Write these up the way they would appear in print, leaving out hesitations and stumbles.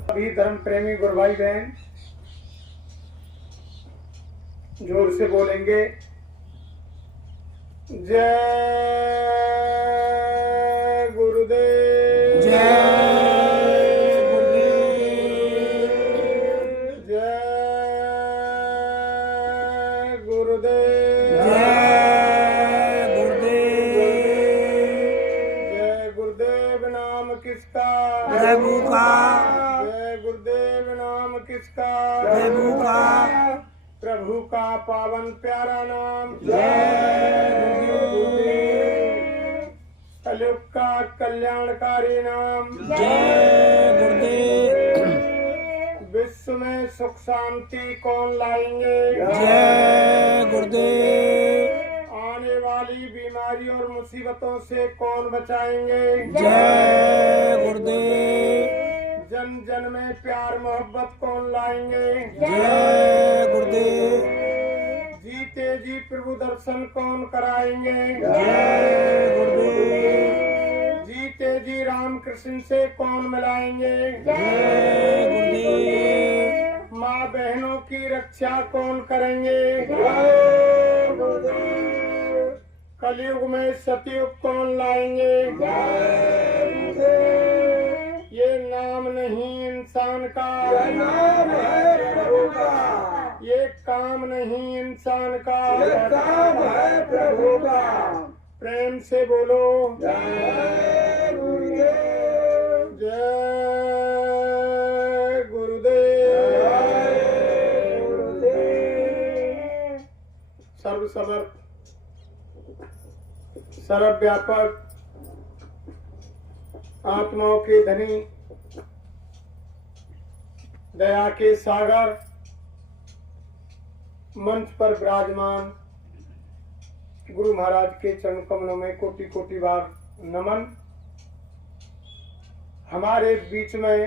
सभी धर्म प्रेमी गुरु भाई बहन जोर से बोलेंगे, जय गुरुदेव, जय गुरुदेव, जय गुरुदेव, जय गुरुदेव। जय गुरुदेव नाम किसका? प्रभु का। जय गुरुदेव नाम किसका? प्रभु का। प्रभु का पावन प्यारा नाम जय गुरुदेव। कलयुग का कल्याणकारी नाम जय गुरुदेव। विश्व में सुख शांति कौन लाएंगे? जय गुरुदेव। आने वाली बीमारी और मुसीबतों से कौन बचाएंगे? जय गुरुदेव। जन जन में प्यार मोहब्बत कौन लाएंगे? जय गुरुदेव। जीते जी प्रभु दर्शन कौन कराएंगे? जय गुरुदेव। जीते जी राम कृष्ण से कौन मिलाएंगे? जय गुरुदेव। माँ बहनों की रक्षा कौन करेंगे? कलयुग में सतयुग कौन लाएंगे? ये नाम नहीं इंसान का, नाम है प्रभु का। ये काम नहीं इंसान का, काम है प्रभु का। प्रेम से बोलो जय गुरुदेव। जय गुरुदेव। जय गुरुदेव। सर्व समर्थ सर्वव्यापक आत्माओं के धनी दया के सागर मंच पर विराजमान गुरु महाराज के चरण कमलों में कोटि कोटि बार नमन। हमारे बीच में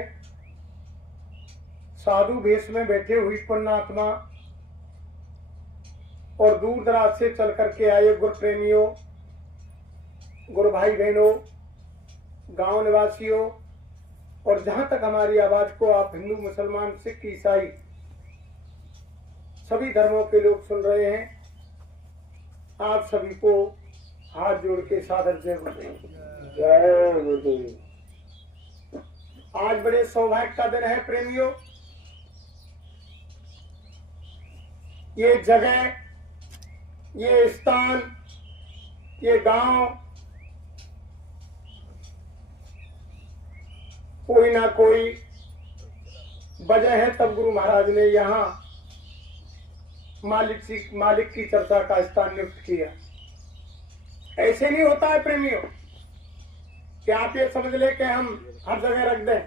साधु भेष में बैठे हुई पुण्यात्मा और दूर दराज से चल करके आए गुरु प्रेमियों, गुरु भाई बहनों, गांव निवासियों और जहां तक हमारी आवाज को आप हिंदू मुसलमान सिख ईसाई सभी धर्मों के लोग सुन रहे हैं, आप सभी को हाथ जोड़ के सादर जय गुरुदेव। जय गुरुदेव। आज बड़े सौभाग्य का दिन है प्रेमियों। ये जगह, ये स्थान, ये गांव कोई ना कोई वजह है, तब गुरु महाराज ने यहाँ मालिक की चर्चा का स्थान नियुक्त किया। ऐसे नहीं होता है प्रेमियों कि आप ये समझ ले कि हम हर जगह रख दें।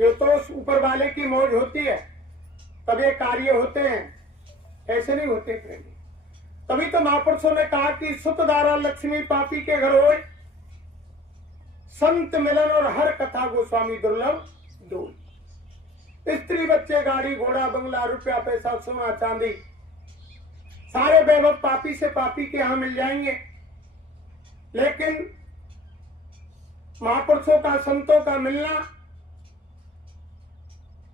ये तो उस ऊपर वाले की मौज होती है, तब ये कार्य होते हैं, ऐसे नहीं होते प्रेमी। तभी तो महापुरुषों ने कहा कि सुत दारा लक्ष्मी पापी के घर होए, संत मिलन और हर कथा गोस्वामी दुर्लभ दो। स्त्री बच्चे गाड़ी घोड़ा बंगला रुपया पैसा सोना चांदी सारे वैभव पापी से पापी के यहां मिल जाएंगे, लेकिन महापुरुषों का संतों का मिलना,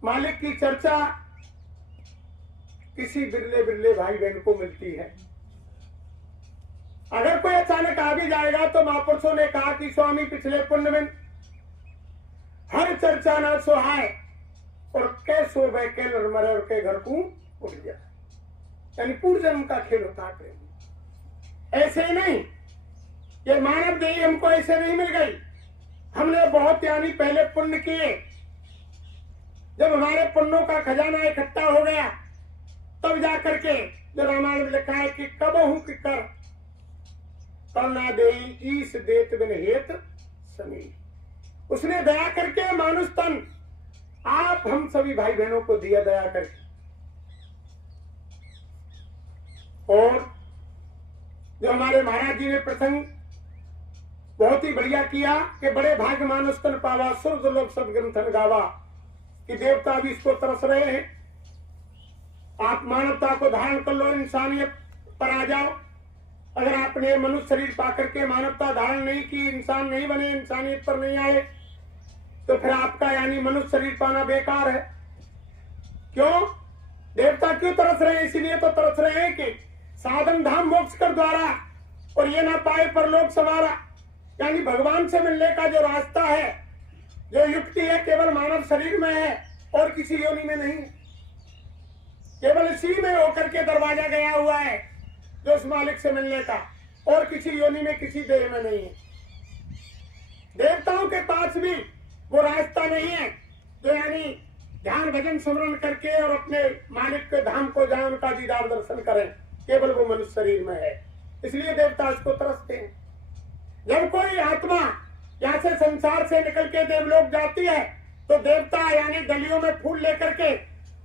मालिक की चर्चा किसी बिरले बिरले भाई बहन को मिलती है। अगर कोई अचानक आ भी जाएगा तो महापुरुषों ने कहा कि स्वामी पिछले पुण्य में हर चर्चा न सुहाए और कैसो वह के नरमरे और के घर को उठ जाए। यानी पूर्व जन्म का खेल होता है प्रेम। ऐसे ही नहीं, ये मानव देही हमको ऐसे नहीं मिल गई। हमने बहुत यानी पहले पुण्य किए। जब हमारे पुण्यों का खजाना इकट्ठा हो गया तब जाकर के जो रामायण में लिखा है कि कब हूं कि कर करना देई ईस देत बिन हेत समी। उसने दया करके मानुष तन आप हम सभी भाई बहनों को दिया दया करके। और जो हमारे महाराज जी ने प्रसंग बहुत ही बढ़िया किया कि बड़े भाग्य मानुष तन पावा सुर दुर्लभ सदग्रंथन गावा, कि देवता भी इसको तरस रहे हैं। आप मानवता को धारण कर लो, इंसानियत पर आ जाओ। अगर आपने मनुष्य शरीर पा करके मानवता धारण नहीं की, इंसान नहीं बने, इंसानियत पर नहीं आए, तो फिर आपका यानी मनुष्य शरीर पाना बेकार है। क्यों? देवता क्यों तरस रहे हैं? इसीलिए तो तरस रहे हैं कि साधन धाम मोक्ष कर द्वारा और ये ना पाए परलोक सवारा। यानी भगवान से मिलने का जो रास्ता है, जो युक्ति है, केवल मानव शरीर में है और किसी योनि में नहीं है। केवल इसी में होकर के दरवाजा गया हुआ है जो उस मालिक से मिलने का, और किसी योनि में, किसी देह में नहीं है। देवताओं के पास भी वो रास्ता नहीं है जो यानी ध्यान भजन स्मरण करके और अपने मालिक के धाम को जाए, उनका दीदार दर्शन करें। केवल वो मनुष्य शरीर में है, इसलिए देवता इसको तरसते हैं। जब कोई आत्मा यहाँ से संसार से निकल के देवलोक जाती है तो देवता यानी गलियों में फूल लेकर के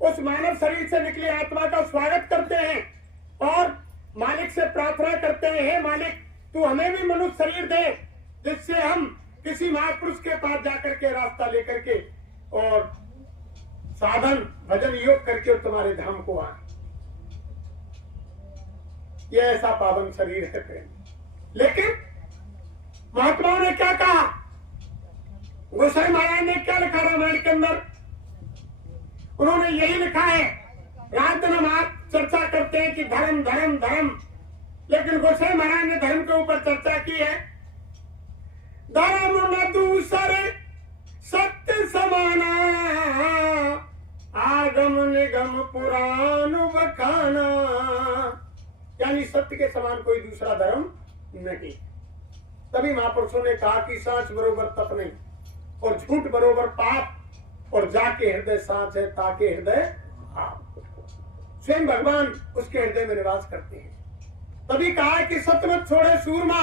उस मानव शरीर से निकली आत्मा का स्वागत करते हैं और मालिक से प्रार्थना करते हैं, हे मालिक तू हमें भी मनुष्य शरीर दे, जिससे हम किसी महापुरुष के पास जाकर के रास्ता लेकर के और साधन भजन योग करके तुम्हारे धाम को आए। ये ऐसा पावन शरीर है प्रेम। लेकिन महात्माओं ने क्या कहा? गोसाई महाराज ने क्या लिखा रामायण के अंदर? उन्होंने यही लिखा है, रात दिन हम आप चर्चा करते हैं कि धर्म धर्म धर्म, लेकिन गोसाई महाराज ने धर्म के ऊपर चर्चा की है। धर्म न दूसरे सत्य समाना, आगम निगम पुराण बखाना। यानी सत्य के समान कोई दूसरा धर्म नहीं। तभी महापुरुषों ने कहा कि सांच बरोबर तप नहीं और झूठ बरोबर पाप, और जाके हृदय सांच है ताके हृदय आप। स्वयं भगवान उसके हृदय में निवास करते हैं। तभी कहा कि सत्य मत छोड़े सूरमा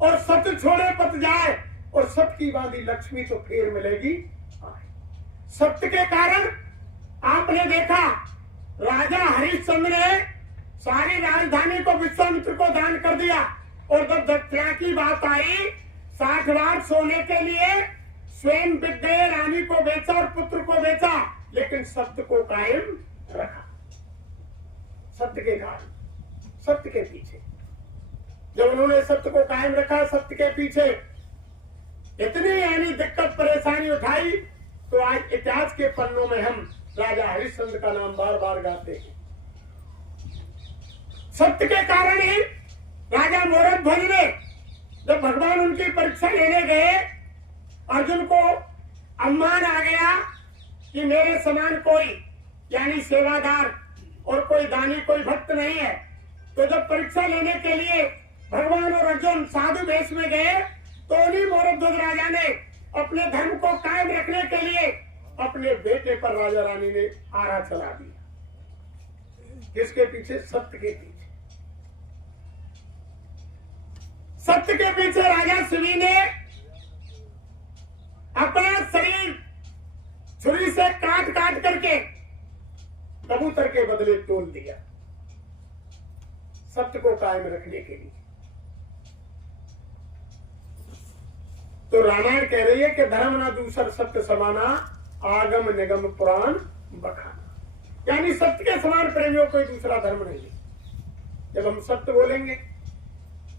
और सत्य छोड़े पत जाए, और सत्य की बांधी लक्ष्मी तो फिर मिलेगी। सत्य के कारण आपने देखा राजा हरिश्चंद्र ने सारी राजधानी को विश्वामित्र को दान कर दिया, और जब दक्षिणा की बात आई 60 लाख सोने के लिए स्वयं विद्या रानी को बेचा और पुत्र को बेचा, लेकिन सत्य को कायम रखा। सत्य के कारण, सत्य के पीछे जब उन्होंने सत्य को कायम रखा, सत्य के पीछे इतनी यानी दिक्कत परेशानी उठाई, तो आज इतिहास के पन्नों में हम राजा हरिश्चंद्र का नाम बार बार गाते हैं। सत्य के कारण ही राजा मोरक ध्वज ने जब भगवान उनकी परीक्षा लेने गए, अर्जुन को अभिमान आ गया कि मेरे समान कोई यानी सेवादार और कोई दानी, कोई भक्त नहीं है। तो जब परीक्षा लेने के लिए भगवान और अर्जुन साधु वेश में गए, तो उन्हीं मोरक ध्वज राजा ने अपने धर्म को कायम रखने के लिए अपने बेटे पर राजा रानी ने आरा चला दिया। किसके पीछे? सत्य के पीछे। सत्य के पीछे राजा शिवी ने अपना शरीर छुरी से काट काट करके कबूतर के बदले तोल दिया, सत्य को कायम रखने के लिए। तो रामायण कह रही है कि धर्म ना दूसर सत्य समाना, आगम निगम पुराण बखाना। यानी सत्य के समान प्रेमियों कोई दूसरा धर्म नहीं है। जब हम सत्य बोलेंगे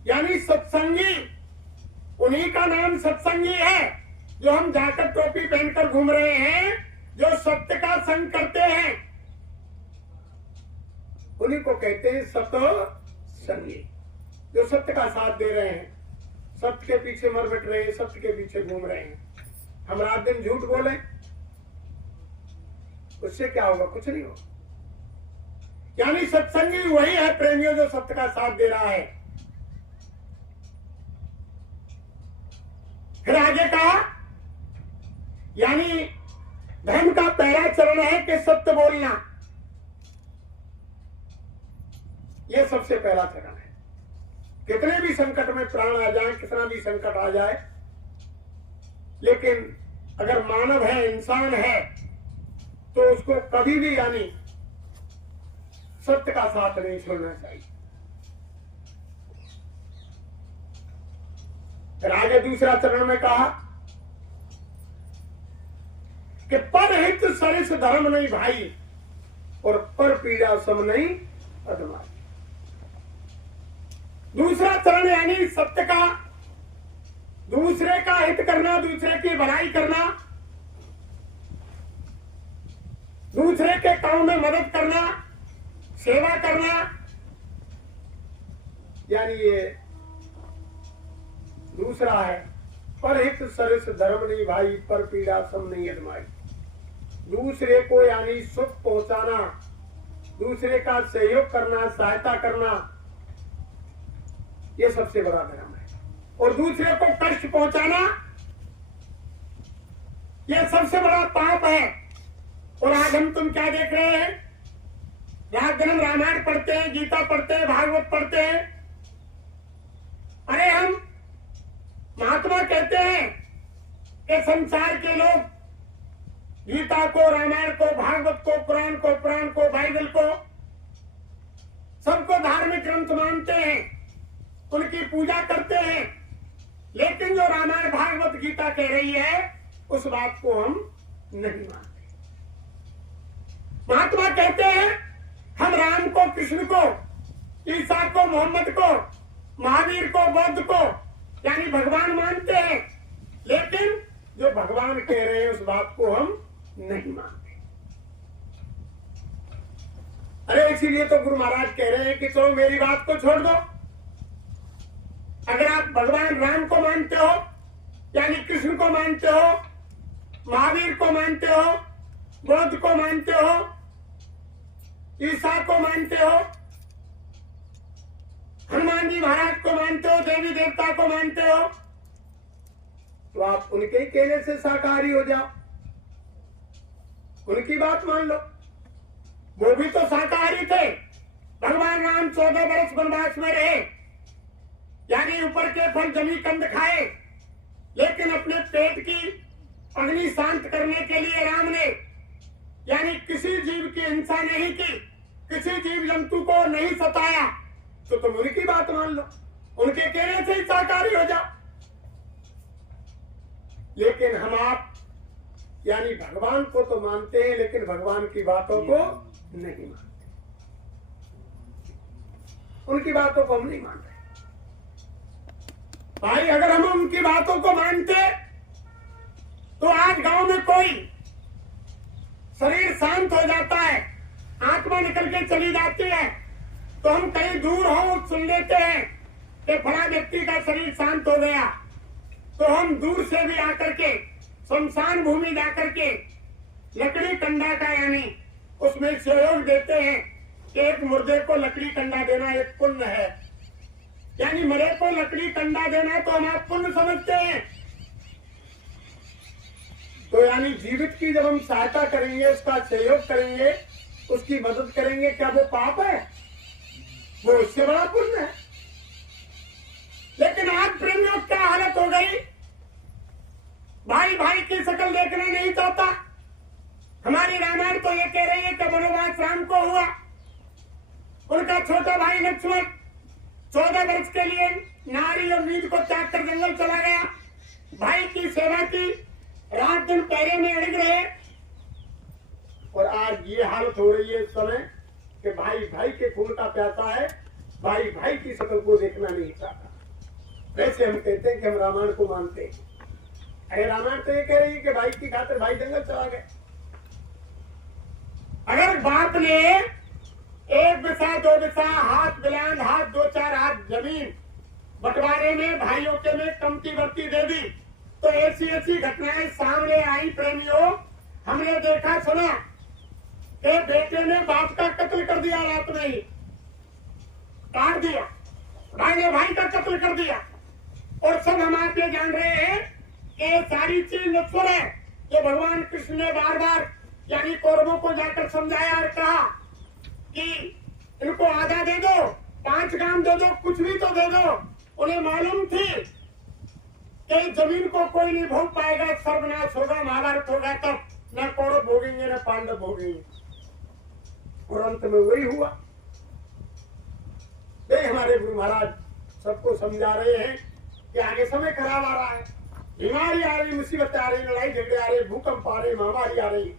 यानी सत्संगी, उन्हीं का नाम सत्संगी है जो हम जाकर टोपी पहनकर घूम रहे हैं, जो सत्य का संग करते हैं, उन्हीं को कहते हैं सत्संगी। जो सत्य का साथ दे रहे हैं, सत्य के पीछे मर बैठ रहे हैं, सत्य के पीछे घूम रहे हैं। हम रात दिन झूठ बोले, उससे क्या होगा? कुछ नहीं होगा। यानी सत्संगी वही है प्रेमियों जो सत्य का साथ दे रहा है। फिर आगे कहा यानी धर्म का पहला चरण है कि सत्य बोलना। यह सबसे पहला चरण है। कितने भी संकट में प्राण आ जाए, कितना भी संकट आ जाए, लेकिन अगर मानव है, इंसान है, तो उसको कभी भी यानी सत्य का साथ नहीं छोड़ना चाहिए। फिर आगे दूसरा चरण में कहा कि परहित सरिस धर्म नहीं भाई, और पर पीड़ा सम नहीं अदमाई। दूसरा चरण यानी सत्य का, दूसरे का हित करना, दूसरे की भलाई करना, दूसरे के काम में मदद करना, सेवा करना, यानी ये दूसरा है। पर हित सरस धर्म नहीं भाई, पर पीड़ा सम नहीं अजमाई। दूसरे को यानी सुख पहुंचाना, दूसरे का सहयोग करना, सहायता करना, ये सबसे बड़ा धर्म है। और दूसरे को कष्ट पहुंचाना, यह सबसे बड़ा पाप है। और आज हम तुम क्या देख रहे हैं? रात दिन हम रामायण पढ़ते हैं, गीता पढ़ते हैं, भागवत पढ़ते हैं। अरे हम महात्मा कहते हैं कि संसार के लोग गीता को, रामायण को, भागवत को, कुरान को, पुराण को, बाइबल को, सबको धार्मिक ग्रंथ मानते हैं, उनकी पूजा करते हैं। लेकिन जो रामायण भागवत गीता कह रही है उस बात को हम नहीं मानते। महात्मा कहते हैं हम राम को, कृष्ण को, ईसा को, मोहम्मद को, महावीर को, बुद्ध को यानी भगवान मानते हैं, लेकिन जो भगवान कह रहे हैं उस बात को हम नहीं मानते। अरे इसीलिए तो गुरु महाराज कह रहे हैं कि चलो मेरी बात को छोड़ दो। अगर आप भगवान राम को मानते हो यानी कृष्ण को मानते हो, महावीर को मानते हो, बुद्ध को मानते हो, ईसा को मानते हो, हनुमान जी महाराज को मानते हो, देवी देवता को मानते हो, तो आप उनके ही कहने से शाकाहारी हो जाओ, उनकी बात मान लो। वो भी तो शाकाहारी थे। भगवान राम 14 वर्ष वनवास में रहे, यानी ऊपर के फल जमी कंद खाए, लेकिन अपने पेट की अग्नि शांत करने के लिए राम ने यानी किसी जीव की हिंसा नहीं की, किसी जीव जंतु को नहीं सताया, तो तुम उनकी बात मान लो, उनके कहने से ही शाकाहारी हो जाओ। लेकिन हम आप यानी भगवान को तो मानते हैं, लेकिन भगवान की बातों को नहीं मानते, उनकी बातों को हम नहीं मानते। भाई अगर हम उनकी बातों को मानते तो आज गांव में कोई शरीर शांत हो जाता है, आत्मा निकल के चली जाती है, तो हम कहीं दूर हो सुन लेते हैं कि फला व्यक्ति का शरीर शांत हो गया, तो हम दूर से भी आकर के शमशान भूमि जाकर के लकड़ी कंडा का यानी उसमें सहयोग देते हैं कि एक मुर्दे को लकड़ी कंडा देना एक पुण्य है, यानी मरे को लकड़ी कंडा देना तो हम आप पुण्य समझते हैं। तो यानी जीवित की जब हम सहायता करेंगे, उसका सहयोग करेंगे, उसकी मदद करेंगे, क्या वो पाप है? वो उससे बड़ा पुण्य है। लेकिन आज प्रेमियों क्या हालत हो गई, भाई भाई की शक्ल देखना नहीं चाहता। हमारी रामायण तो ये कह रही है कि वनवास राम को हुआ, उनका छोटा भाई लक्ष्मण 14 वर्ष के लिए नारी और नींद को त्याग कर जंगल चला गया, भाई की सेवा की, रात दिन पैरे में अड़ग रहे। और आज ये हालत हो रही है इस समय कि भाई भाई के खून का प्यासा है, भाई भाई की शक्ल को देखना नहीं चाहता। वैसे हम कहते हैं कि हम रामायण को मानते हैं। अरे रामायण तो ये कह रही है कि भाई की खातिर भाई जंगल चला गया। अगर बाप ने 1 बिसा 2 बिसा हाथ बिलान हाथ 2-4 हाथ जमीन बंटवारे में भाइयों के में कमती बढ़ती दे दी, तो ऐसी ऐसी घटनाएं सामने आई प्रेमियों। हमने देखा सुना कि बेटे ने बाप का कत्ल कर दिया, रात में ही काट दिया, भाई ने भाई का कत्ल कर दिया। और सब हम आप ये जान रहे हैं कि सारी चीज नश्वर है। जो भगवान कृष्ण ने बार बार यानी कौरवों को जाकर समझाया और कहा कि इनको आधा दे दो, 5 गांव दे दो, कुछ भी तो दे दो। उन्हें मालूम थी कि जमीन को कोई नहीं भोग पाएगा, सर्वनाश होगा, महाभारत होगा, तब न कौरव भोगेंगे न पांडव भोगेंगे। और अंत में वही हुआ। हमारे गुरु महाराज सबको समझा रहे हैं कि आगे समय खराब आ रहा है, बीमारी आ रही, मुसीबत आ रही, लड़ाई झगड़े आ रहे, भूकंप आ रहे, महामारी आ रही,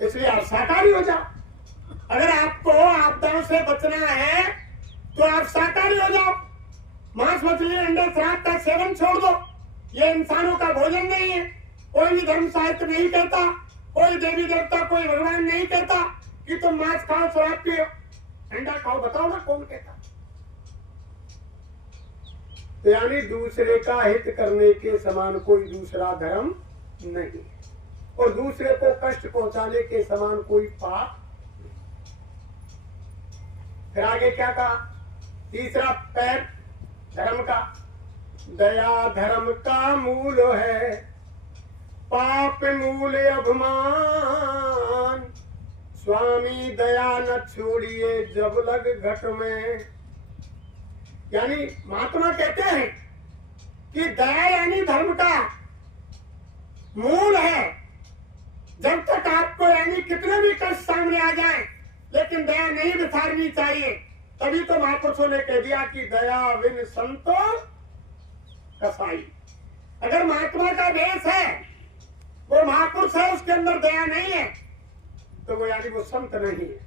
इसलिए आप शाकाहारी हो जाओ। अगर आपको आपदाओं से बचना है तो आप शाकाहारी हो जाओ, मांस मछली अंडे शराब का सेवन छोड़ दो। ये इंसानों का भोजन नहीं है। कोई भी धर्म साहित्य नहीं कहता, कोई देवी देवता, कोई भगवान नहीं कहता कि तुम मांस खाओ, शराब पियो, अंडा खाओ। बताओ ना कौन कहता। तो यानी दूसरे का हित करने के समान कोई दूसरा धर्म नहीं है, और दूसरे को कष्ट पहुंचाने के समान कोई पाप। फिर आगे क्या कहा? तीसरा पैर धर्म का, दया धर्म का मूल है, पाप मूल अभिमान, स्वामी दया न छोड़िए जब लग घट में। यानी महात्मा कहते हैं कि दया यानी धर्म का मूल है। जब तक आपको यानी कितने भी कष्ट सामने आ जाए, लेकिन दया नहीं बिसारनी चाहिए। तभी तो महापुरुषों ने कह दिया कि दया विन संतो कसाई। अगर महात्मा का वेश है, वो महापुरुष है, उसके अंदर दया नहीं है, तो वो यानी वो संत नहीं है।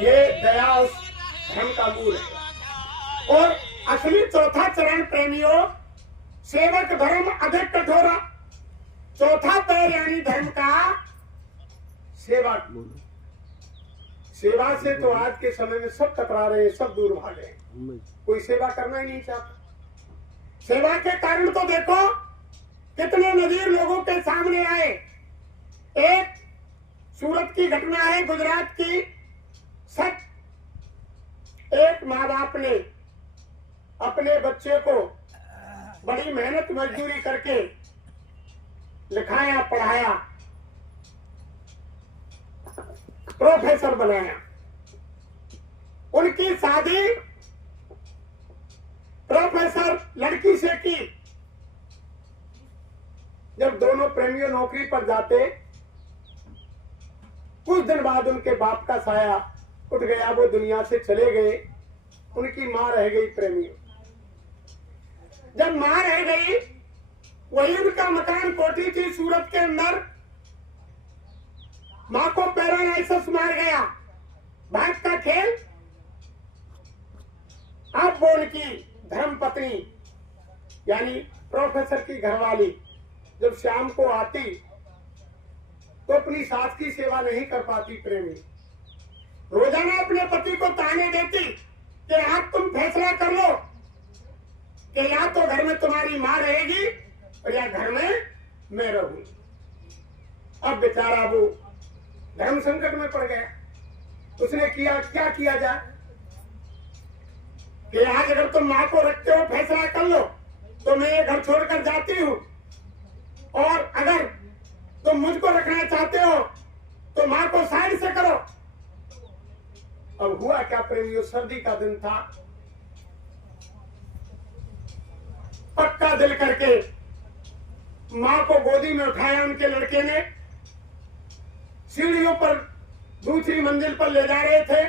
ये दया उस धर्म का मूल है। और असली चौथा चरण प्रेमियों, सेवक धर्म अधिक कठोरा। चौथा पैर यानी धर्म का सेवा। सेवा से तो आज के समय में सब टकरा रहे हैं, सब दूर भागे हैं, कोई सेवा करना ही नहीं चाहता। सेवा के कारण तो देखो कितने नजीर लोगों के सामने आए। एक सूरत की घटना है, गुजरात की। सच, एक माँ बाप ने अपने बच्चे को बड़ी मेहनत मजदूरी करके लिखाया, पढ़ाया, प्रोफेसर बनाया। उनकी शादी प्रोफेसर लड़की से की। जब दोनों प्रेमियों नौकरी पर जाते, कुछ दिन बाद उनके बाप का साया उठ गया, वो दुनिया से चले गए। उनकी मां रह गई प्रेमियों। जब मां रह गई, वही उनका मकान कोठी थी सूरत के अंदर। मां को पैरालाइसिस मार गया, भाग का खेल। अब वो उनकी धर्म पत्नी यानी प्रोफेसर की घरवाली जब शाम को आती, तो अपनी सास की सेवा नहीं कर पाती प्रेमी। रोजाना अपने पति को ताने देती कि आज तुम फैसला कर लो कि या तो घर में तुम्हारी मां रहेगी और या घर में मैं रहूंगी। अब बेचारा वो धर्म संकट में पड़ गया। उसने क्या किया जाए कि आज अगर तुम मां को रखते हो, फैसला कर लो तो मैं ये घर छोड़कर जाती हूं, और अगर तुम मुझको रखना चाहते हो तो मां को साइड से करो। अब हुआ क्या प्रेमियों, सर्दी का दिन था। पक्का दिल करके मां को गोदी में उठाया उनके लड़के ने। सीढ़ियों पर दूसरी मंजिल पर ले जा रहे थे।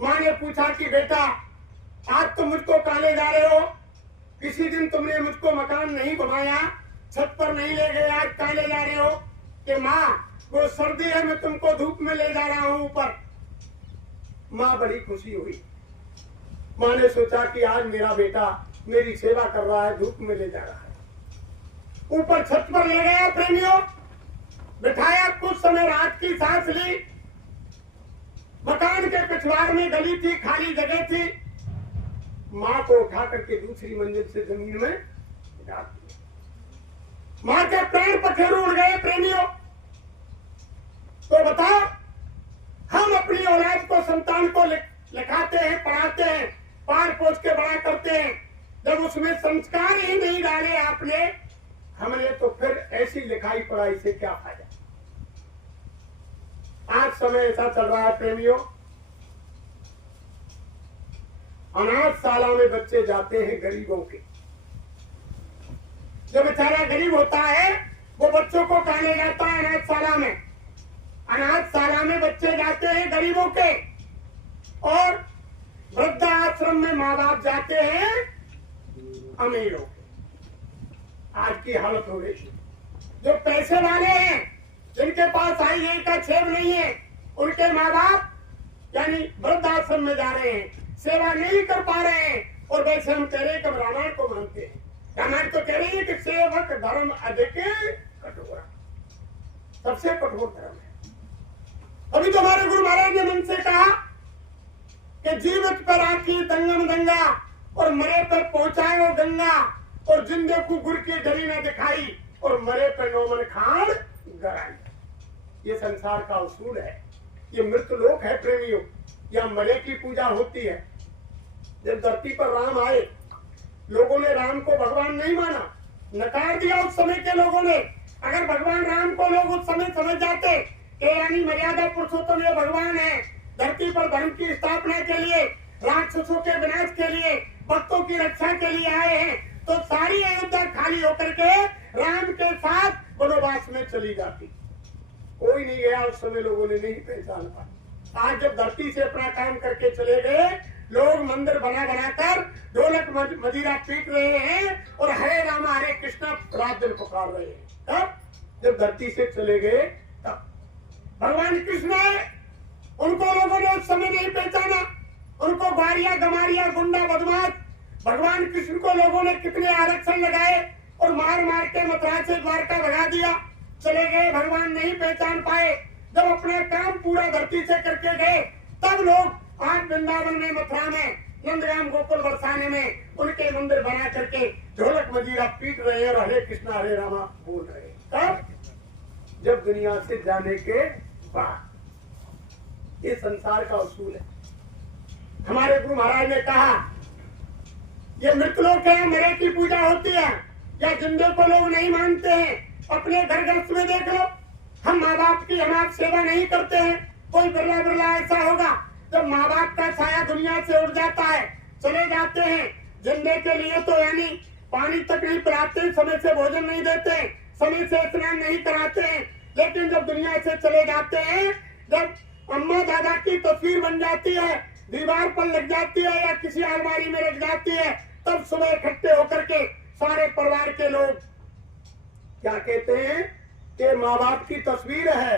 मां ने पूछा कि बेटा, आज तुम मुझको कहाँ ले जा रहे हो? किसी दिन तुमने मुझको मकान नहीं घुमाया, छत पर नहीं ले गए, आज कहाँ ले जा रहे हो? कि माँ, वो सर्दी है, मैं तुमको धूप में ले जा रहा हूँ ऊपर। माँ बड़ी खुशी हुई। माँ ने सोचा कि आज मेरा बेटा मेरी सेवा कर रहा है, धूप में ले जा रहा है। ऊपर छत पर ले गया प्रेमियों, बिठाया, कुछ समय रात की सांस ली। मकान के पिछवाड़ में गली थी, खाली जगह थी। माँ को उठा करके दूसरी मंजिल से जमीन में डाल दिया। माँ के पैर पखेरु उड़ गए प्रेमियों। तो बताओ, हम अपनी औलाद को, संतान को लिखाते हैं, पढ़ाते हैं, पार पोछ के बड़ा करते हैं, जब उसमें संस्कार ही नहीं डाले आपने, हमने, तो फिर ऐसी लिखाई पढ़ाई से क्या फायदा? आज समय ऐसा चल रहा है प्रेमियों, अनाथशाला में बच्चे जाते हैं गरीबों के। जो बेचारा गरीब होता है वो बच्चों को कहाँ ले जाता है? अनाथशाला में। अनाथशाला में बच्चे जाते हैं गरीबों के, और वृद्धाश्रम में माँ बाप जाते हैं अमीरों के। आज की हालत हो गई। जो पैसे वाले हैं, जिनके पास IAS का छेद नहीं है, उनके माँ बाप यानी वृद्धाश्रम में जा रहे हैं, सेवा नहीं कर पा रहे हैं, और वैसे हम कह रहे हैं कि हम रामायण को मानते हैं। रामायण तो कह रही है कि सेवक धर्म अधिक कठोर, सबसे कठोर धर्म है। अभी तो हमारे गुरु महाराज ने मन से कहा कि जीवित पर आखी दंगम दंगा और मरे पर पहुंचाओ गंगा, और जिंदे को गुर की डरी न दिखाई और मरे पे नौमन खान गराई। ये संसार का उसूल है, ये मृत लोक है प्रेमियों, या मरे की पूजा होती है। जब धरती पर राम आए, लोगों ने राम को भगवान नहीं माना, नकार दिया उस समय के लोगों ने। अगर भगवान राम को लोग उस समय समझ जाते कि यानी मर्यादा पुरुषोत्तम ये भगवान है, धरती पर धर्म की स्थापना के लिए, राक्षसों के विनाश के लिए, भक्तों की रक्षा के लिए आए हैं, तो सारी अयोध्या खाली होकर के राम के साथ वनवास में चली जाती। कोई नहीं गया उस समय, लोगों ने नहीं पहचान पाया। आज जब धरती से अपना काम करके चले गए, लोग मंदिर बना बनाकर ढोलक मजीरा पीट रहे हैं और हरे राम हरे कृष्णा रात दिन पुकार रहे हैं। तब जब धरती से चले गए, तब भगवान कृष्ण है, उनको लोगों ने उस समय नहीं पहचाना। उनको गारिया गमारिया गुंडा बदमाश भगवान कृष्ण को लोगों ने कितने आरक्षण लगाए और मार मार के मथुरा से द्वारका भगा दिया। चले गए, भगवान नहीं पहचान पाए। जब अपना काम पूरा धरती से करके गए, तब लोग आज वृंदावन में, मथुरा में, नंदगाम गोकुल बरसाने में उनके मंदिर बना करके ढोलक मजीरा पीट रहे हैं और हरे कृष्णा हरे रामा बोल रहे हैं। तब जब दुनिया से जाने के बाद, ये संसार का उसूल है। हमारे गुरु महाराज ने कहा ये मृतलोक है, मरे की पूजा होती है, या जिंदे को लोग नहीं मानते हैं। अपने घर गृहस्थ में देख लो, हम माँ बाप की हम आप सेवा नहीं करते हैं। कोई बिरला बिरला ऐसा होगा जब माँ बाप का साया दुनिया से उड़ जाता है, चले जाते हैं। जिंदे के लिए तो यानी पानी तक नहीं पिलाते, समय से भोजन नहीं देते, समय से स्नान नहीं कराते हैं। लेकिन जब दुनिया से चले जाते हैं, जब अम्मा दादा की तस्वीर बन जाती है, दीवार पर लग जाती है या किसी अलमारी में रख जाती है, तब सुबह इकट्ठे होकर के सारे परिवार के लोग क्या कहते हैं कि माँ बाप की तस्वीर है,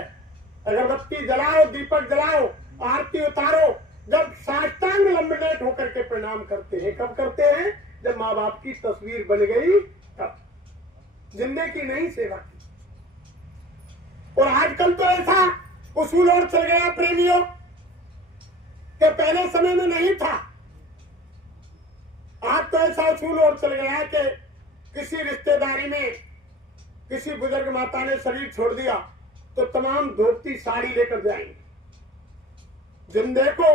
अगरबत्ती जलाओ, दीपक जलाओ, आरती उतारो। जब साष्टांग लंबलेट होकर के प्रणाम करते हैं, कब करते हैं? जब माँ बाप की तस्वीर बन गई तब। जिंदे की नहीं सेवा की। और आजकल तो ऐसा उसूल और चल गया प्रेमियों कि पहले समय में नहीं था। आज तो ऐसा उसूल और चल गया कि किसी रिश्तेदारी में किसी बुजुर्ग माता ने शरीर छोड़ दिया तो तमाम धोती साड़ी लेकर जाएंगे, जिंदे को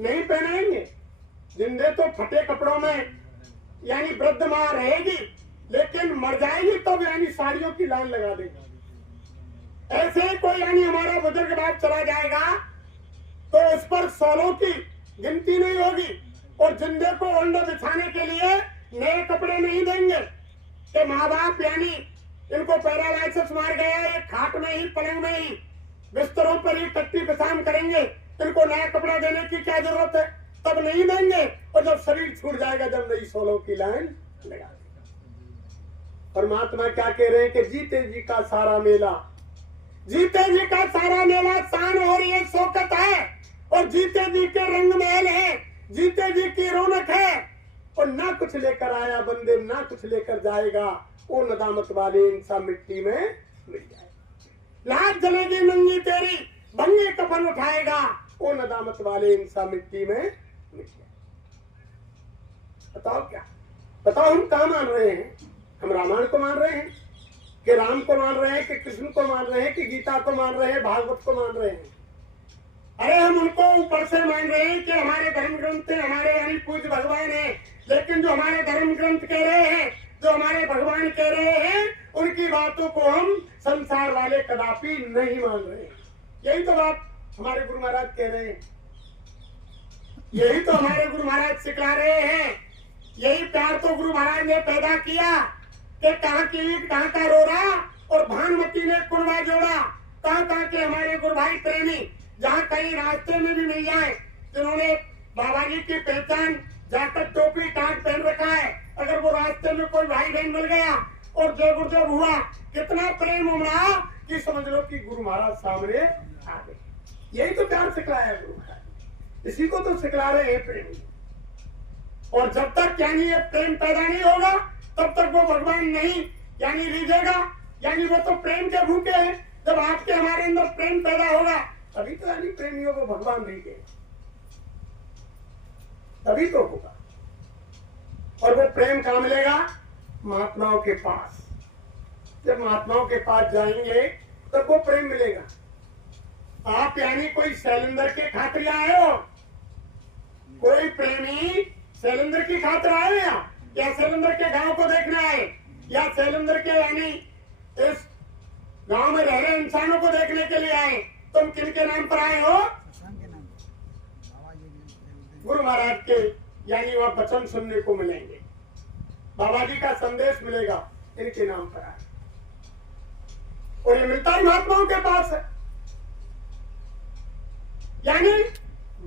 नहीं पहनाएंगे। जिंदे तो फटे कपड़ों में यानी वृद्ध मां रहेगी, लेकिन मर जाएगी तब यानी साड़ियों की लाइन लगा देगी। ऐसे ही कोई यानी हमारा बुजुर्ग बाप चला जाएगा तो उस पर सौलों की गिनती नहीं होगी, और जिंदे को ओढ़ने बिछाने के लिए नए कपड़े नहीं देंगे कि माँ बाप यानी इनको पैरालाइसिस मार गया है, खाट में ही, पलंग में ही, बिस्तरों पर ही टट्टी पिशाम करेंगे, इनको नया कपड़ा देने की क्या जरूरत है? तब नहीं देंगे। और जब शरीर छूट जाएगा, जब नई सोलों की लाइन लगा देगा। परमात्मा क्या कह रहे हैं कि जीते जी का सारा मेला, जीते जी का सारा मेला शान और ये शौकत है, और जीते जी के रंग महल है, जीते जी की रौनक है। और ना कुछ लेकर आया बंदे, ना कुछ लेकर जाएगा, वो नदामत वाले इंसान मिट्टी में मिल जाए। लाज जलेगी नंगी तेरी, भंगी कफन उठाएगा, वो नदामत वाले इंसान मिट्टी में मिल जाए। बताओ क्या? बताओ हम कहाँ मान रहे हैं? हम रामायण को मान रहे हैं कि राम को मान रहे हैं कि कृष्ण को मान रहे हैं कि गीता को मान रहे हैं, भागवत को मान रहे हैं? अरे हम उनको ऊपर से मान रहे हैं कि हमारे धर्म ग्रंथ है, हमारे यानी पूज्य भगवान है, लेकिन जो हमारे धर्म ग्रंथ कह रहे हैं, जो हमारे भगवान कह रहे हैं, उनकी बातों को हम संसार वाले कदापि नहीं मान रहे। यही तो बात हमारे गुरु महाराज कह रहे हैं, यही तो हमारे गुरु महाराज सिखला रहे हैं। यही प्यार तो गुरु महाराज ने पैदा किया कि कहाँ की ईट कहाँ का रोरा, और भानुमती ने कुरबा जोड़ा। कहाँ कहाँ के हमारे गुरु भाई प्रेमी जहाँ कहीं रास्ते में भी मिल जाए, जिन्होंने बाबा जी की पहचान जाकर टोपी टाट पहन रखा है, अगर वो रास्ते में कोई भाई बहन मिल गया और जय गुरुदेव हुआ, कितना प्रेम उमड़ा कि समझ लो कि गुरु महाराज सामने आ गए। यही तो प्यार सिखलाया गुरु महाराज। इसी को तो सिखला रहे हैं प्रेम। और जब तक यानी ये प्रेम पैदा नहीं होगा तब तक वो भगवान नहीं यानी रीझेगा, यानी वो तो प्रेम के भूखे हैं। जब आपके हमारे अंदर प्रेम पैदा होगा तभी तो यानी प्रेमियों को भगवान रीझेगा, तभी तो होगा। और वो प्रेम कहाँ मिलेगा? महात्माओं के पास। जब महात्माओं के पास जाएंगे तब वो प्रेम मिलेगा। आप यानी कोई शैलेंद्र के खातिर आए हो? कोई प्रेमी शैलेंद्र की खातिर आए या शैलेंद्र के गांव को देखने आए, या शैलेंद्र के यानी इस गांव में रह रहे इंसानों को देखने के लिए आए? तुम किनके नाम पर आए हो? गुरु महाराज के यानी वह वचन सुनने को मिलेंगे, बाबा जी का संदेश मिलेगा, इनके नाम पर आए। और ये मिलता ही महात्माओं के पास है। यानी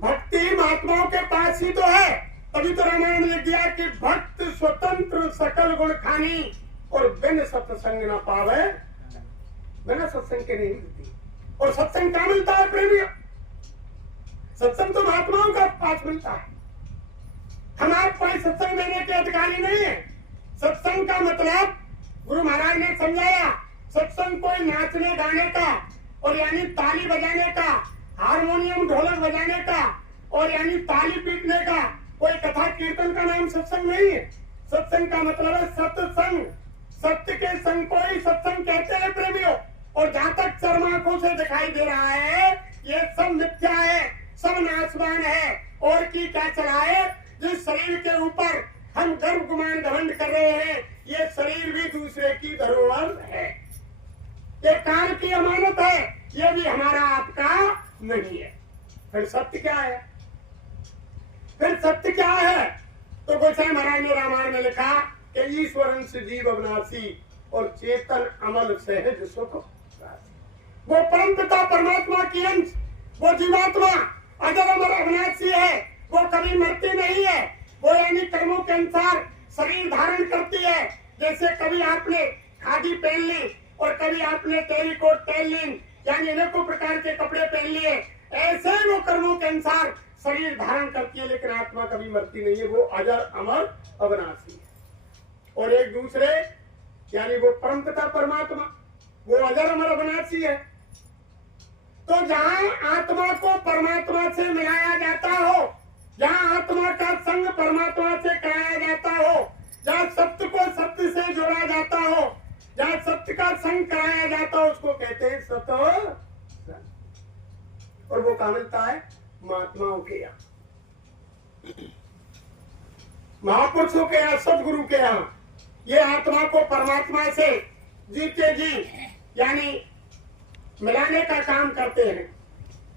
भक्ति महात्माओं के पास ही तो है। तभी तो रामायण ने लिख दिया कि भक्त स्वतंत्र सकल गुण खानी और बिन सत्संग न पावे, बिना सत्संग के नहीं मिलती। और सत्संग क्या मिलता है प्रेमियों? सत्संग तो महात्माओं का पास मिलता है। हम आप कोई सत्संग देने के अधिकारी नहीं है। सत्संग का मतलब गुरु महाराज ने समझाया, सत्संग कोई नाचने गाने का और यानी ताली बजाने का, हारमोनियम ढोलक बजाने का और यानी ताली पीटने का, कोई कथा कीर्तन का नाम सत्संग नहीं है। सत्संग का मतलब है सत्संग। सत्य के संग को ही सत्संग कहते हैं प्रेमियों। और जहां तक चर्म आंखों से दिखाई दे रहा है ये सब मिथ्या है, सब नाशवान है। और की क्या चला है? जिस शरीर के ऊपर हम गर्व गुमान घमंड कर रहे हैं, ये शरीर भी दूसरे की धरोहर है, ये काल की अमानत है, ये भी हमारा आपका नहीं है। फिर सत्य क्या है? फिर सत्य क्या है? तो गोसाई महाराज ने रामायण में लिखा कि ईश्वरन से जीव अविनाशी और चेतन अमल सहज सुख। वो परम पिता परमात्मा की अंश, वो जीवात्मा अजर अमर अविनाशी है, वो कभी मरती नहीं है। वो यानी कर्मों के अनुसार शरीर धारण करती है। जैसे कभी आपने खादी पहन ली और कभी आपने टेरिकोट पहन ली, यानी अनेकों प्रकार के कपड़े पहन लिए, ऐसे ही वो कर्मों के अनुसार शरीर धारण करती है, लेकिन आत्मा कभी मरती नहीं है। वो अजर अमर अविनाशी है। और एक दूसरे यानी वो परम पिता परमात्मा, वो अजर अमर अविनाशी है। तो जहां आत्मा को परमात्मा से मिलाया जाता हो, जहां आत्मा का संग परमात्मा से कराया जाता हो, जहां सत्य को सत्य से जोड़ा जाता हो, जहां सत्य का संग कराया जाता हो, उसको कहते हैं सत्संग। और वो कहाँ मिलता है? महात्माओं के यहाँ, महापुरुषों के यहाँ, सदगुरु के यहाँ। ये आत्मा को परमात्मा से जीते जी यानी मिलाने का काम करते हैं।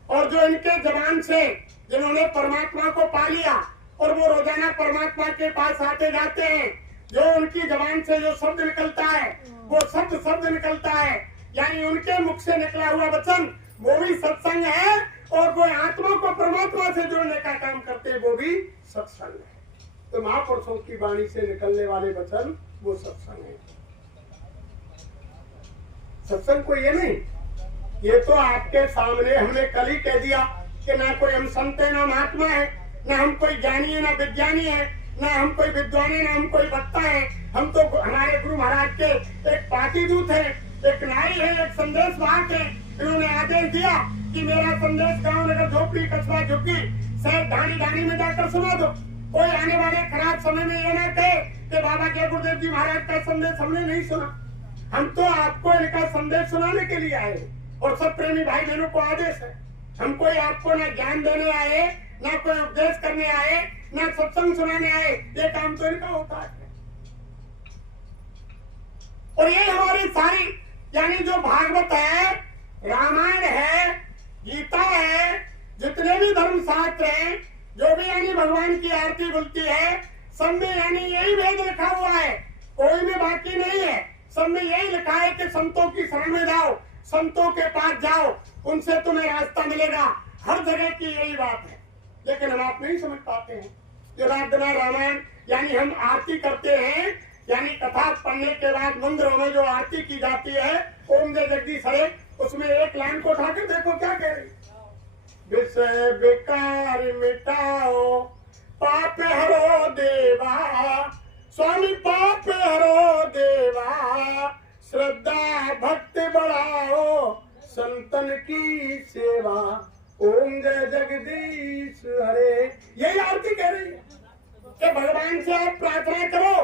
और जो इनके जबान से जिन्होंने परमात्मा को पा लिया और वो रोजाना परमात्मा के पास आते जाते हैं, जो उनकी जबान से जो शब्द निकलता है वो शब्द निकलता है, यानी उनके मुख से निकला हुआ वचन वो भी सत्संग है। और वो आत्मा को परमात्मा से जोड़ने का काम करते हैं, वो भी सत्संग है। तो महापुरुषों की वाणी से निकलने वाले वचन वो सत्संग है। सत्संग को ये नहीं, ये तो आपके सामने हमने कल ही कह दिया कि ना कोई हम संत है, ना महात्मा है, ना हम कोई ज्ञानी है, ना विज्ञानी है, ना हम कोई विद्वान है, ना हम कोई वक्ता है। हम तो हमारे गुरु महाराज के एक पार्टी दूत है, एक नारी है, एक संदेश वाहक है। इन्होंने आदेश दिया कि मेरा संदेश गांव नगर झोपड़ी कस्बा झुग्गी शहर ढाणी ढाणी में जाकर सुना दो। कोई आने वाले खराब समय में ये ना कहे कि बाबा जय गुरुदेव जी महाराज का संदेश हमने नहीं सुना। हम तो आपको इनका संदेश सुनाने के लिए आए। और सब प्रेमी भाई बहनों को आदेश है, हम कोई आपको ना ज्ञान देने आए, ना कोई उपदेश करने आए, ना सत्संग सुनाने आए। ये काम तो इनका होता है। और ये हमारी सारी यानी जो भागवत है, रामायण है, गीता है, जितने भी धर्म शास्त्र हैं, जो भी यानी भगवान की आरती बोलती है, सब में यानी यही भेद लिखा हुआ है, कोई भी बाकी नहीं है। सब में यही लिखा है कि संतों की शरण में जाओ, संतों के पास जाओ, उनसे तुम्हें रास्ता मिलेगा। हर जगह की यही बात है, लेकिन हम आप नहीं समझ पाते हैं। जो रात दिन रामायण यानी हम आरती करते हैं, यानी कथा पढ़ने के बाद मंदिरों में जो आरती की जाती है, ओम जय जगदीश हरे, उसमें एक लाइन को उठाकर देखो क्या कह रही। विषय विकार मिटाओ, पाप हरो देवा, स्वामी पाप हरो देवा, श्रद्धा भक्ति बढ़ाओ, संतन की सेवा, ओम जय जगदीश हरे। यही आरती कह रही है कि भगवान से आप प्रार्थना करो,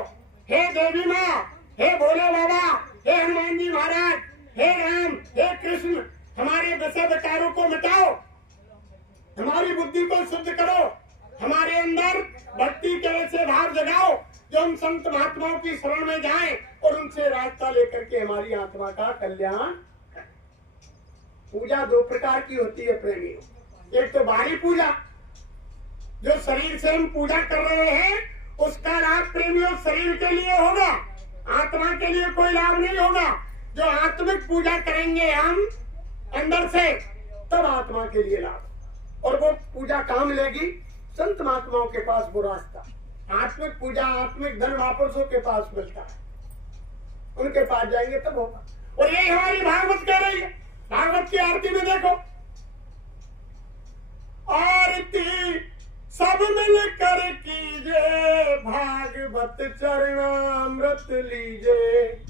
हे देवी माँ, हे भोले बाबा, हे हनुमान जी महाराज, हे राम, हे कृष्ण, हमारे विषय विकारों को मिटाओ, हमारी बुद्धि को शुद्ध करो, हमारे अंदर भक्ति के वैसे भाव जगाओ जो हम संत महात्माओं की शरण में जाएं और उनसे रास्ता लेकर के हमारी आत्मा का कल्याण करें। पूजा दो प्रकार की होती है प्रेमियों। एक तो बाहरी पूजा, जो शरीर से हम पूजा कर रहे हैं उसका लाभ प्रेमियों शरीर के लिए होगा, आत्मा के लिए कोई लाभ नहीं होगा। जो आत्मिक पूजा करेंगे हम अंदर से, तब आत्मा के लिए लाभ, और वो पूजा कहाँ मिलेगी? संत महात्माओं के पास वो रास्ता। आत्मिक पूजा, आत्मिक धन महापुरुषों के पास मिलता है, उनके पास जाएंगे तब होगा। और यही हमारी भागवत कह रही है। भागवत की आरती में देखो, आरती सब मिलकर कीजे, भागवत चरणामृत लीजे।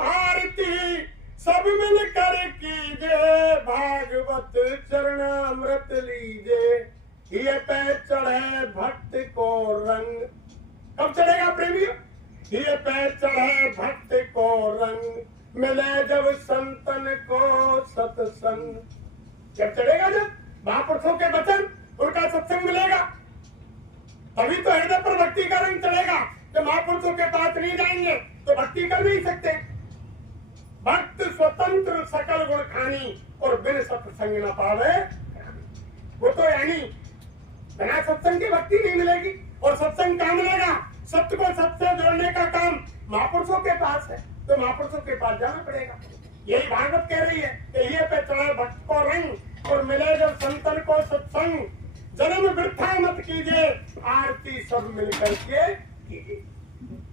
आरती सब मिलकर कीजे, भागवत चरणामृत लीजे। ये पे चढ़े भक्त को रंग, कब चढ़ेगा प्रेमियों? ये पे चढ़े भक्त को रंग, मिले जब संतन को सत्संग। जब चढ़ेगा, जब महापुरुषों के वचन, उनका सत्संग मिलेगा, तभी तो हृदय पर भक्ति का रंग चढ़ेगा। जब महापुरुषों के पास नहीं जाएंगे तो भक्ति कर नहीं सकते। भक्त स्वतंत्र सकल गुण खानी, और बिन सत्संग न पावे। वो तो यानी बिना सत्संग की भक्ति नहीं मिलेगी। और सत्संग कहाँ मिलेगा? सत्य को सत्य से जोड़ने का काम महापुरुषों के पास है, तो महापुरुषों के पास जाना पड़ेगा। यही भागवत कह रही है कि ये पे चढ़े भक्त को रंग, और मिले जब संतन को सत्संग। जन्म वृथा मत कीजिए, आरती सब मिलकर के कीजिए।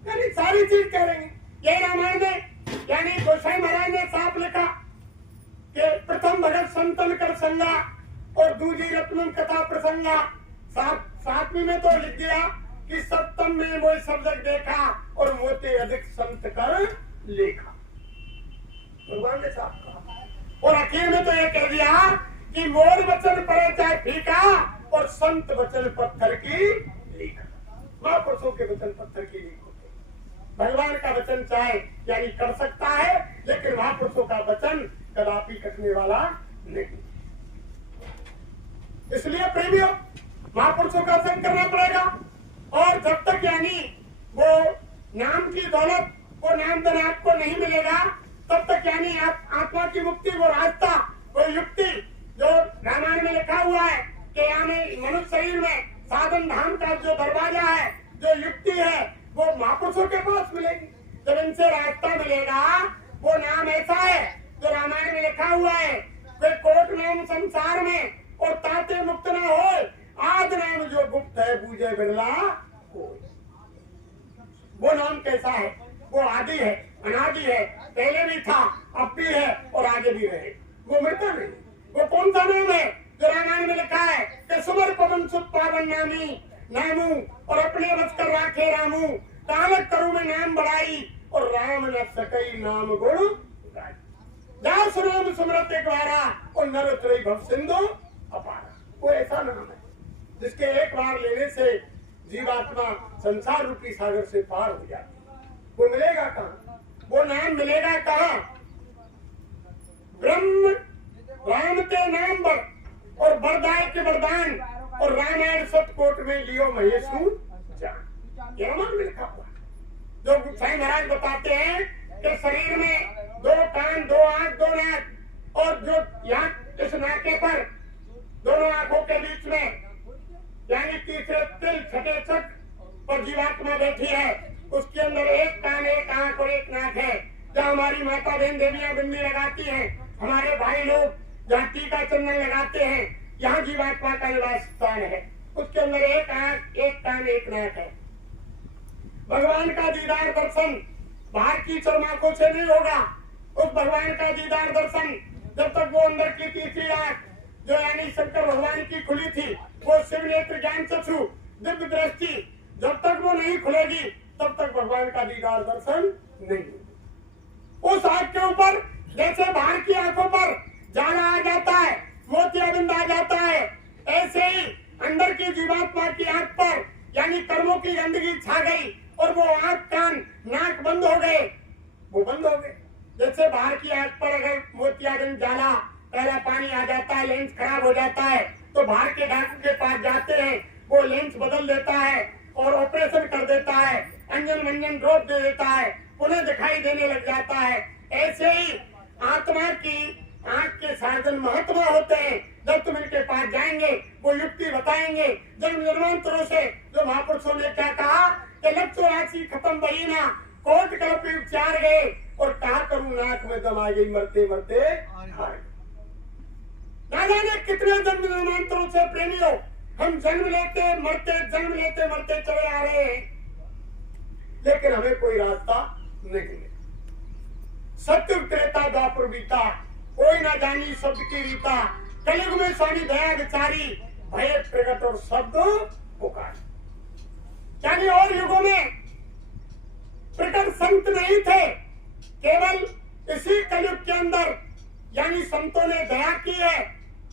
यानी सारी चीज कह रही है। यही रामायण में यानी गोसाई महाराज ने साफ लिखा कि प्रथम भगत संतन कर संगा, और दूसरी रत्न कथा प्रसंगा। सातवीं में तो लिख दिया कि सप्तम में वो शब्द देखा, और मोते अधिक संत कर लेखा। भगवान ने साफ कहा। और आखिर में तो ये कह दिया कि मोर वचन पड़े चाहे फीका, और संत वचन पत्थर की लीक। महापुरुषों के वचन पत्थर की लीक होते। भगवान का वचन चाहे यानी कर सकता है, लेकिन महापुरुषों का वचन कदापि कटने वाला नहीं। इसलिए प्रेमियों, महापुरुषों का संग करना पड़ेगा। और जब तक यानी वो नाम की दौलत, वो नाम धन आपको नहीं मिलेगा, तब तक यानी आप आत्मा की मुक्ति, वो रास्ता, वो युक्ति जो रामायण में लिखा हुआ है कि यहाँ मनुष्य शरीर में साधन धाम का जो दरवाजा है, जो युक्ति है, वो महापुरुषों के पास मिलेगी। जब इनसे रास्ता मिलेगा, वो नाम ऐसा है जो रामायण में लिखा हुआ है, वे कोट नाम संसार में, और ताते मुक्त न हो, आद नाम जो गुप्त है बूझे बिरला कोई। वो नाम कैसा है? वो आदि है, अनादि है, पहले भी था, अब भी है, और आगे भी रहे। वो मिटता नहीं। वो कौन सा नाम है जो रामायण में लिखा है कि सुमर पवन सुत पावन नामी नामू, और अपने बस कर राखे रामू। कालक करूं मैं नाम बढ़ाई, और राम न सकई नाम गुण गाई। जा सुनाम सुमरत एक बारा, और नर उतरई भव सिंधु अपारा। वो ऐसा नाम है जिसके एक बार लेने से जीवात्मा संसार रूपी सागर से पार हो जाती है। वो मिलेगा कहाँ? वो नाम मिलेगा कहाँ? ब्रह्म राम के नाम पर, और वरदाय के वरदान, और रामायण सतकोट में लियो महेशु जान। ये रामायण में लिखा हुआ। जो गोसाई महाराज बताते हैं कि शरीर में 2 कान, 2 आंख, 2 नाक, और जो यहाँ इस नाके पर दोनों आंखों के बीच में यानी तीसरे तिल छठे तक पर जीवात्मा बैठी है, उसके अंदर 1 कान, 1 आंख और 1 नाक है। जहाँ हमारी माता बहन देवियां बिंदी लगाती हैं, हमारे भाई लोग जहाँ टीका चंदन लगाते हैं, यहाँ जीवात्मा का निवास स्थान है। उसके अंदर 1 आंख, 1 कान, 1 नाक है। भगवान का दीदार दर्शन बाहर की चरमाखों से नहीं होगा। उस भगवान का दीदार दर्शन जब तक वो अंदर की तीसरी आंख जो यानी शंकर भगवान की खुली थी, वो शिव नेत्र ज्ञान चक्षु दिव्य दृष्टि, जब तक वो नहीं खुलेगी तब तक भगवान का दीदार दर्शन नहीं। उस आंख के ऊपर जैसे बाहर की आंखों पर जाला आ जाता है, मोतियाबिंद आ जाता है, ऐसे ही अंदर की जीवात्मा की आंख पर यानी कर्मों की गंदगी छा गई और वो आंख कान नाक बंद हो गए, वो बंद हो गए। जैसे बाहर की आंख पर अगर मोतियाबिंद जाला पहला पानी आ जाता है, लेंस खराब हो जाता है, तो बाहर के डॉक्टर के पास जाते हैं, वो लेंस बदल देता है और ऑपरेशन कर देता है, अंजन मंजन ड्रॉप दे देता है, उन्हें दिखाई देने लग जाता है। ऐसे ही आत्मा की आंख के साधन महात्मा होते हैं, जब तुम इनके पास जाएंगे वो युक्ति बताएंगे जन्म जन्मांतरों से। जो महापुरुषों ने क्या कहा कि लक्ष्य राशि खत्म वही ना, कोट कल्प उपचार गए और कहा करूं नाक में दम आ गई, मरते मरते हार। ना जाने कितने जन्म जन्मांतरों से प्रेमियों हम जन्म लेते मरते जन्म लेते मरते चले आ रहे हैं, लेकिन हमें कोई रास्ता नहीं मिला। सत्य त्रेता द्वापर बीता, कोई ना जानी शब्द की रीता, कलयुग में स्वामी दया विचारी, भय प्रगट और शब्द पुकार। यानी और युगों में प्रकट संत नहीं थे, केवल इसी कलयुग के अंदर यानी संतों ने दया की है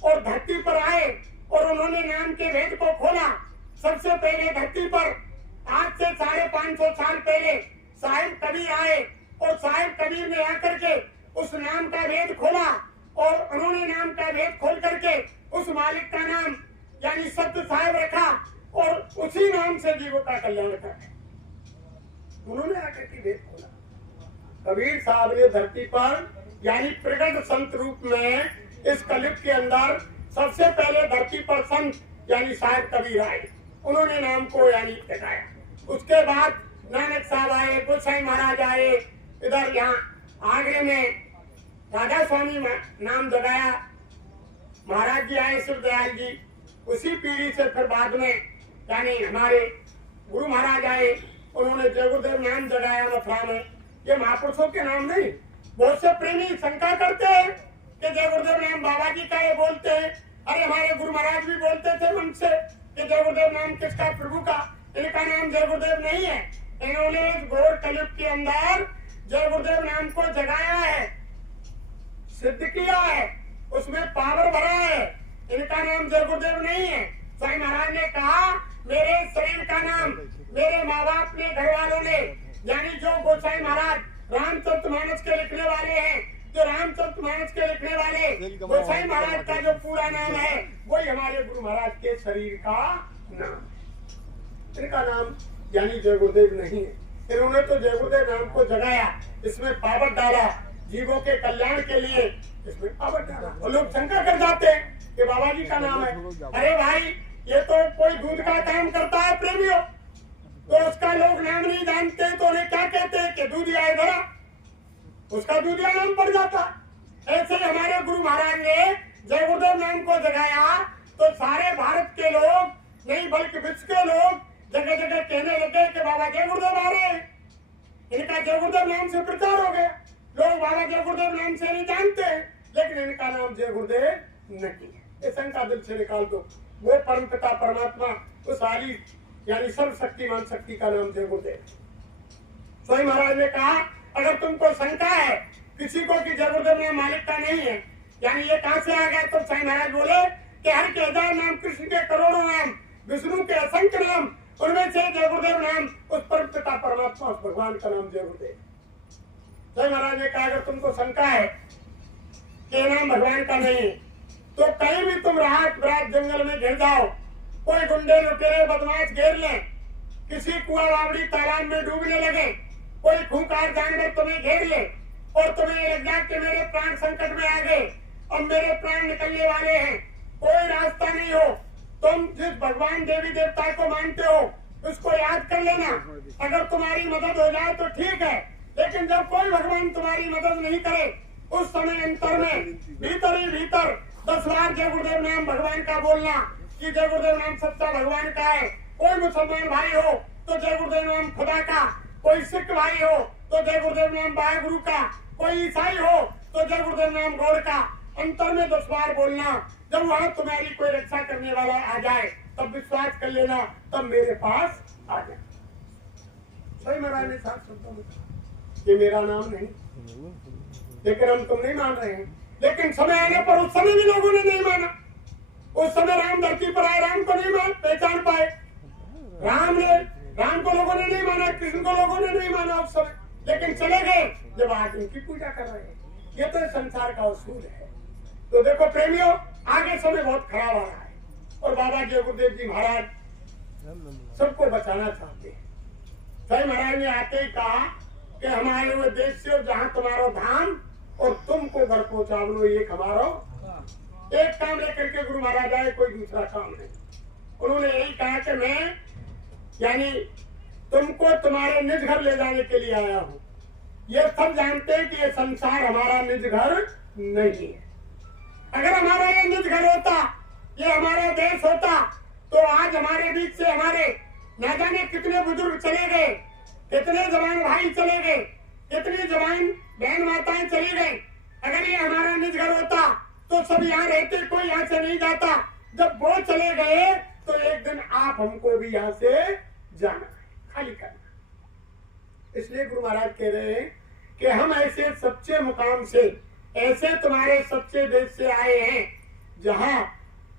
और धरती पर आए और उन्होंने नाम के भेद को खोला। सबसे पहले धरती पर आज से 550 साल पहले साहिब कबीर आए और साहिब कबीर ने आकर के उस नाम का भेद खोला और उन्होंने नाम का भेद खोल करके उस मालिक का नाम यानी सत्य साहिब रखा और उसी नाम से जीवों का कल्याण कर उन्होंने आकर के भेद खोला। कबीर साहब ने धरती पर यानी प्रकट संत रूप में इस कलयुग के अंदर सबसे पहले धरती पर संत यानी साहिब कबीर आए, उन्होंने नाम को यानी दिखाया। उसके बाद नानक साहब आए, गोसाई महाराज आए, इधर यहाँ आगरे में राधा स्वामी नाम जगाया, महाराज जी आए शिव दयाल जी, उसी पीढ़ी से फिर बाद में यानी हमारे गुरु महाराज आए, उन्होंने जय गुरुदेव नाम जगाया मथुरा में। ये महापुरुषों के नाम नहीं। बहुत से प्रेमी शंका करते हैं कि जय गुरुदेव नाम बाबा जी का ये बोलते हैं, अरे हमारे गुरु महाराज भी बोलते थे उनसे कि जय गुरुदेव नाम किसका, प्रभु का, इनका नाम जय गुरुदेव नहीं है। इन्होंने इस घोर कलयुग के अंदर जय गुरुदेव नाम को जगाया है, सिद्ध किया है, उसमें पावर भरा है, इनका नाम जय गुरुदेव नहीं है। स्वामी महाराज ने कहा मेरे शरीर का नाम मेरे माँ बाप ने, घर वालों ने, यानी जो गोसाई महाराज रामचरितमानस के लिखने वाले हैं, जो रामचरितमानस के लिखने वाले गोसाई महाराज का जो पूरा नाम है वही हमारे गुरु महाराज के शरीर का नाम, इनका नाम यानी जय गुरुदेव नहीं है। इन्होंने तो जय गुरुदेव नाम को जगाया, इसमें पावर डाला, जीवों के कल्याण के लिए इसमें पावर डाला। और लोग शंका कर जाते हैं कि बाबा जी का नाम है। अरे भाई ये तो कोई दूध का काम करता है प्रेमियों, तो उसका लोग नाम नहीं जानते तो उन्हें क्या कहते हैं कि दूधिया है धरा, उसका दूधिया नाम पड़ जाता। ऐसे हमारे गुरु महाराज ने जय गुरुदेव नाम को जगाया तो सारे भारत के लोग नहीं बल्कि विश्व के लोग जगह जगह कहने लगे कि बाबा जय गुरुदेव आ रहे हैं, इनका जय गुरुदेव नाम से प्रचार हो गया। लोग बाबा जय गुरुदेव नाम से नहीं जानते हैं, लेकिन इनका नाम जय गुरुदेव नहीं है। ये शंका दिल से निकाल दो। वो परम पिता परमात्मा उस आली यानी सर्वशक्तिमान शक्ति का नाम जय गुरुदेव। स्वामी महाराज ने कहा अगर तुमको शंका है किसी को कि जय गुरुदेव नाम मालिक का नहीं है, यानी ये कहां से आ गया, तो स्वामी महाराज बोले कि हर के 1000 नाम, कृष्ण के करोड़ों नाम, विष्णु के असंख्य नाम, उनमें से जय गुरुदेव नाम उस परम पिता परमात्मा उस भगवान का नाम जय गुरुदेव। स्वामी महाराज ने कहा अगर तुमको शंका है कि नाम भगवान का नहीं तो कहीं भी तुम रात रात जंगल में घिर जाओ, कोई गुंडे लुटेरे बदमाश घेर ले, किसी कुआं बावड़ी तालाब में डूबने लगे, कोई खूंखार जानवर तुम्हें घेर ले और तुम्हें लग जाए कि मेरे प्राण संकट में आ गए और मेरे प्राण निकलने वाले हैं, कोई रास्ता नहीं हो, तुम जिस भगवान देवी देवता को मानते हो उसको याद कर लेना। अगर तुम्हारी मदद हो जाए तो ठीक है, लेकिन जब कोई भगवान तुम्हारी मदद नहीं करे उस समय अंतर में भीतर ही भीतर 10 बार जय गुरुदेव नाम भगवान का बोलना कि जय गुरुदेव नाम सच्चा भगवान का है। कोई मुसलमान भाई हो तो जय गुरुदेव नाम खुदा का, कोई सिख भाई हो तो जय गुरुदेव नाम वाहे गुरु का, कोई ईसाई हो तो जय गुरुदेव नाम गौड़ का, अंतर में 10 बार बोलना। जब वहां तुम्हारी कोई रक्षा करने वाला आ जाए तब विश्वास कर लेना, तब मेरे पास आ जाए। सही महाराज ने साथ शब्दों में कहा, ये मेरा नाम नहीं, लेकिन हम तुम नहीं मान रहे हैं। लेकिन समय आने पर उस समय भी लोगों ने नहीं माना। उस समय राम धरती पर आए, राम को नहीं पहचान पाए। राम को लोगों ने नहीं माना, कृष्ण को लोगों ने नहीं माना उस समय, लेकिन चले गए जब आज उनकी पूजा कर रहे हैं। ये तो संसार का उसूल है। तो देखो प्रेमियों, आगे समय बहुत खराब आ रहा है और बाबा जय गुरुदेव जी महाराज सबको बचाना चाहते हैं। सही महाराज ने आते ही कहा कि हमारे वो देश से और जहाँ तुम्हारा धाम और तुमको घर पहुंचा लो, एक हमारा एक काम लेकर के गुरु महाराज आए, कोई दूसरा काम नहीं। उन्होंने यही कहा कि मैं यानी तुमको तुम्हारे निज घर ले जाने के लिए आया हूँ। ये सब जानते हैं कि ये संसार हमारा निज घर नहीं है। अगर हमारा ये निज घर होता, ये हमारा देश होता, तो आज हमारे बीच से हमारे न जाने कितने बुजुर्ग चले गए, कितने जवान भाई चले गए, कितनी जवान बहन माताएं चली गई। अगर ये हमारा निज घर होता तो सब यहाँ रहते, कोई यहाँ से नहीं जाता। जब वो चले गए तो एक दिन आप हमको भी यहाँ से जाना, खाली करना। इसलिए गुरु महाराज कह रहे हैं कि हम ऐसे सच्चे मुकाम से, ऐसे तुम्हारे सच्चे देश से आए हैं जहाँ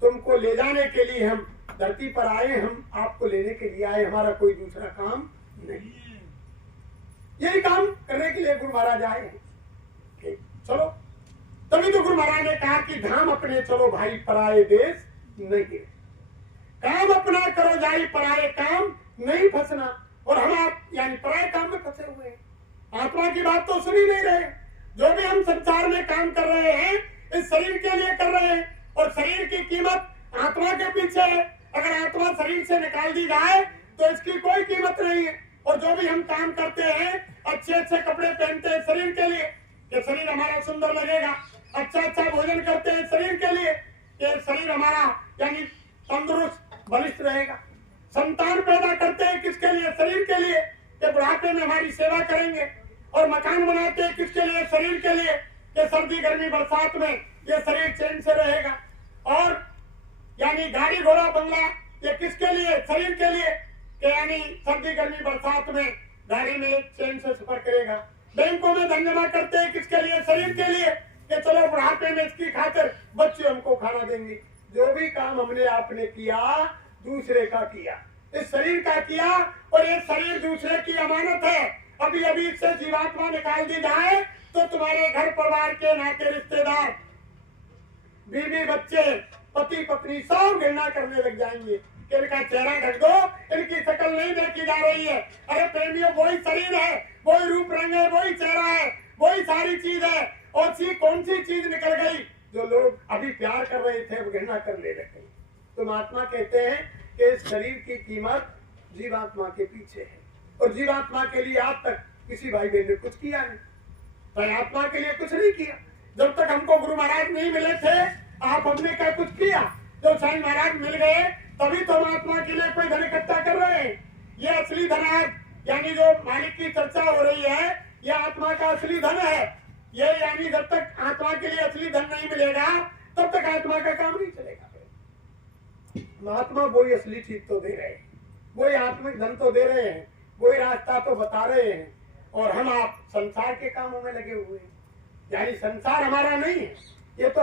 तुमको ले जाने के लिए हम धरती पर आए, हम आपको लेने के लिए आए, हमारा कोई दूसरा काम नहीं। यही काम करने के लिए गुरु महाराज आए हैं। चलो, तभी तो गुरु महाराज ने कहा कि धाम अपने चलो भाई, पराये देश नहीं गिरे। काम अपना करो जाई, पराये काम नहीं फंसना। और हम आप यानी पराये काम में फंसे हुए हैं। आत्मा की बात तो सुन ही नहीं रहे। जो भी हम संसार में काम कर रहे हैं इस शरीर के लिए कर रहे हैं, और शरीर की कीमत आत्मा के पीछे है। अगर आत्मा शरीर से निकाल दी जाए तो इसकी कोई कीमत नहीं है। और जो भी हम काम करते हैं, अच्छे अच्छे कपड़े पहनते हैं शरीर के लिए कि शरीर हमारा सुंदर लगेगा, अच्छा अच्छा भोजन करते हैं शरीर के लिए कि शरीर हमारा यानी तंदुरुस्त बलिष्ठ रहेगा। संतान पैदा करते हैं किसके लिए? शरीर के लिए कि बुढ़ापे में हमारी सेवा करेंगे। और मकान बनाते हैं किसके लिए? शरीर के लिए कि सर्दी गर्मी बरसात में ये शरीर चैन से रहेगा। और यानी गाड़ी घोड़ा बंगला ये किसके लिए? शरीर के लिए कि यानी सर्दी गर्मी बरसात में गाड़ी में चैन से सफर करेगा। बैंकों में धन जमा करते हैं किसके लिए? शरीर के लिए कि चलो बुढ़ापे में इसकी खातिर बच्चे हमको खाना देंगे। जो भी काम हमने आपने किया दूसरे का किया, इस शरीर का किया, और ये शरीर दूसरे की अमानत है। अभी अभी इससे जीवात्मा निकाल दी जाए तो तुम्हारे घर परिवार के नाते रिश्तेदार, बीवी बच्चे, पति पत्नी सब घृणा करने लग जाएंगे कि इनका चेहरा ढक दो, इनकी शक्ल नहीं देखी जा रही है। अरे प्रेमियों, वही शरीर है, वही रूप रंग है, वही चेहरा है, वही सारी चीज है। और सी कौन सी चीज निकल गई? जो लोग अभी प्यार कर रहे थे वो घृणा करने लगे। तो महात्मा कहते हैं कि इस शरीर की कीमत जीवात्मा के पीछे है, और जीवात्मा के लिए आज तक किसी भाई बहन ने कुछ किया नहीं, तो आत्मा के लिए कुछ नहीं किया। जब तक हमको गुरु महाराज नहीं मिले थे, आप हमने क्या कुछ किया? जो साईं महाराज मिल गए तभी तो हम आत्मा के लिए कोई धन इकट्ठा कर रहे हैं। ये असली धन है, यानी जो मालिक की चर्चा हो रही है, ये आत्मा का असली धन है। ये यानी जब तक आत्मा के लिए असली धन नहीं मिलेगा तब तक आत्मा का काम नहीं चलेगा। महात्मा वही असली चीज तो दे रहे हैं, वही आत्मिक धन तो दे रहे हैं, वही रास्ता तो बता रहे हैं, और हम आप संसार के कामों में लगे हुए हैं। यानी संसार हमारा नहीं है, ये तो